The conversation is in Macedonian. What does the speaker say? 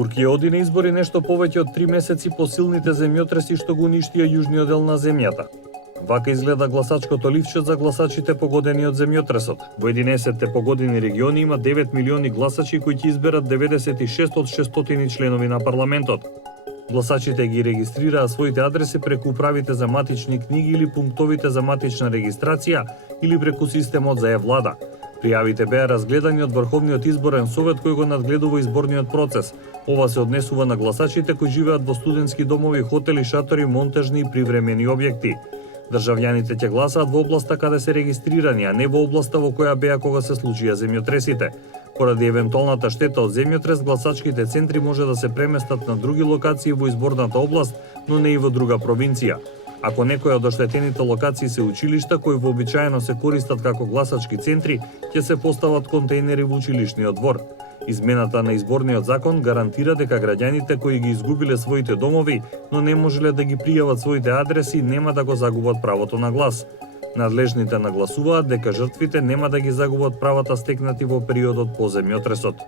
Туркија оди на избори нешто повеќе од 3 месеци по силните земјотреси што го уништија јужниот дел на земјата. Вака изгледа гласачкото ливче за гласачите погодени од земјотресот. Во 11 погодени региони има 9 милиони гласачи кои ќе изберат 96 од 600 членови на парламентот. Гласачите ги регистрираа своите адреси преку управите за матични книги или пунктовите за матична регистрација или преку системот за е-влада. Пријавите беа разгледани од Врховниот изборен совет кој го надгледува изборниот процес. Ова се однесува на гласачите кои живеат во студентски домови, хотели, шатори, монтажни и привремени објекти. Државјаните ќе гласаат во областа каде се регистрирани, а не во областа во која беа кога се случија земјотресите. Поради евентуалната штета од земјотрес, гласачките центри може да се преместат на други локации во изборната област, но не и во друга провинција. Ако некоја од оштетените локации се училишта кои вообичаено се користат како гласачки центри, ќе се постават контејнери во училишниот двор. Измената на изборниот закон гарантира дека граѓаните кои ги изгубиле своите домови, но не можеле да ги пријават своите адреси, нема да го загубат правото на глас. Надлежните нагласуваат дека жртвите нема да ги загубат правата стекнати во периодот по земјотресот.